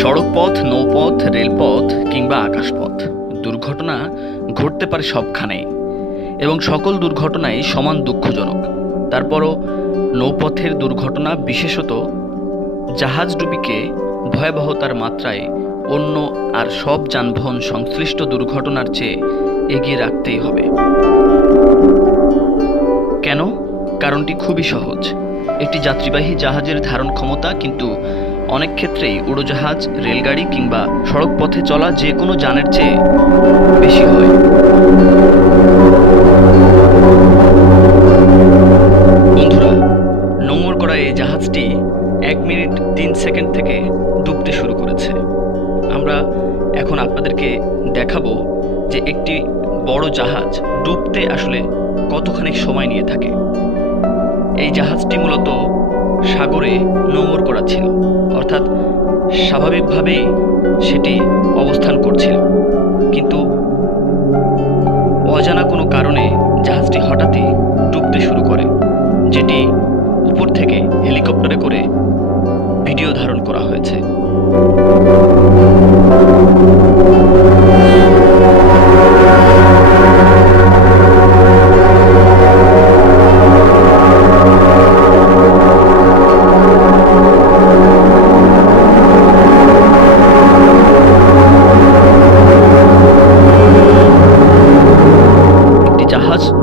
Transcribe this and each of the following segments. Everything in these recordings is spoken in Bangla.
সড়কপথ, নৌপথ, রেলপথ কিংবা আকাশপথ, দুর্ঘটনা ঘটতে পারে সবখানেই এবং সকল দুর্ঘটনাই সমান দুঃখজনক। তারপরও নৌপথের দুর্ঘটনা, বিশেষত জাহাজডুবিকে ভয়াবহতার মাত্রায় অন্য আর সব যানবাহন সংশ্লিষ্ট দুর্ঘটনার চেয়ে এগিয়ে রাখতেই হবে। কেন? কারণটি খুবই সহজ। একটি যাত্রীবাহী জাহাজের ধারণ ক্ষমতা কিন্তু অনেক ক্ষেত্রেই উড়োজাহাজ, রেলগাড়ি কিংবা সড়ক পথে চলা যে কোনো যানের চেয়ে বেশি হয়। বন্ধুরা, নোঙর করা এই জাহাজটি 1 মিনিট 3 সেকেন্ড থেকে ডুবতে শুরু করেছে। আমরা এখন আপনাদেরকে দেখাবো যে একটি বড় জাহাজ ডুবতে আসলে কতখানি সময় নিয়ে থাকে। এই জাহাজটি মূলত সাগরে নোঙর করা ছিল, অর্থাৎ স্বাভাবিকভাবেই সেটি অবস্থান করছিল, কিন্তু অজানা কোনো কারণে জাহাজটি হঠাৎই ডুবতে শুরু করে, যেটি উপর থেকে হেলিকপ্টারে করে ভিডিও ধারণ করা হয়েছে।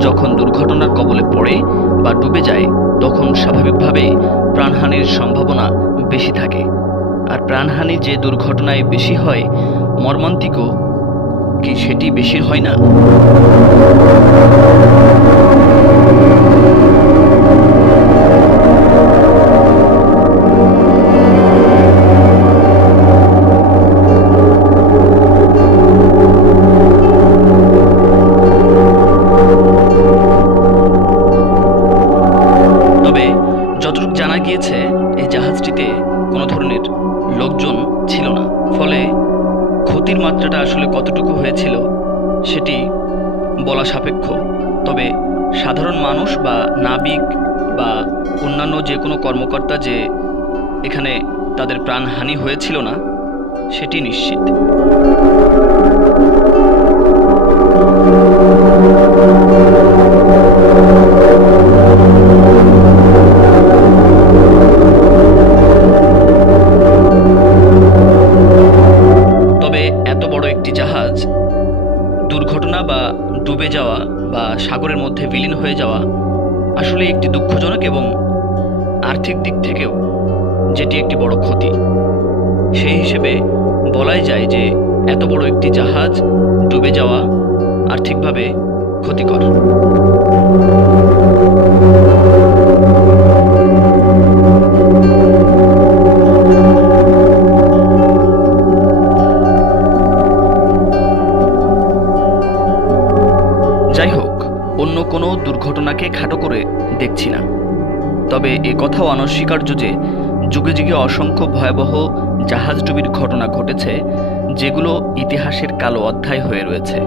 যখন দুর্ঘটনার কবলে পড়ে বা ডুবে যায়, তখন স্বাভাবিকভাবেই প্রাণহানির সম্ভাবনা বেশি থাকে। আর প্রাণহানি যে দুর্ঘটনায় বেশি হয়, মর্মান্তিকও কি সেটি বেশি হয় না? জানা গিয়েছে এই জাহাজটিতে কোনো ধরনের লোকজন ছিল না, ফলে ক্ষতির মাত্রাটা আসলে কতটুকু হয়েছিল সেটি বলা সাপেক্ষ। তবে সাধারণ মানুষ বা নাবিক বা অন্যান্য যে কোনো কর্মকর্তা যে এখানে তাদের প্রাণহানি হয়েছিল না সেটি নিশ্চিত। দুর্ঘটনা বা ডুবে যাওয়া বা সাগরের মধ্যে বিলীন হয়ে যাওয়া আসলে একটি দুঃখজনক এবং আর্থিক দিক থেকেও যেটি একটি বড় ক্ষতি। সেই হিসেবে বলাই যায় যে এত বড় একটি জাহাজ ডুবে যাওয়া আর্থিকভাবে ক্ষতিকর। যাই হোক, অন্য কোনো দুর্ঘটনাকে খাটো করে দেখছি না, তবে এ কথাও অনস্বীকার্য যে যুগে যুগে অসংখ্য ভয়াবহ জাহাজডুবির ঘটনা ঘটেছে, যেগুলো ইতিহাসের কালো অধ্যায় হয়ে রয়েছে।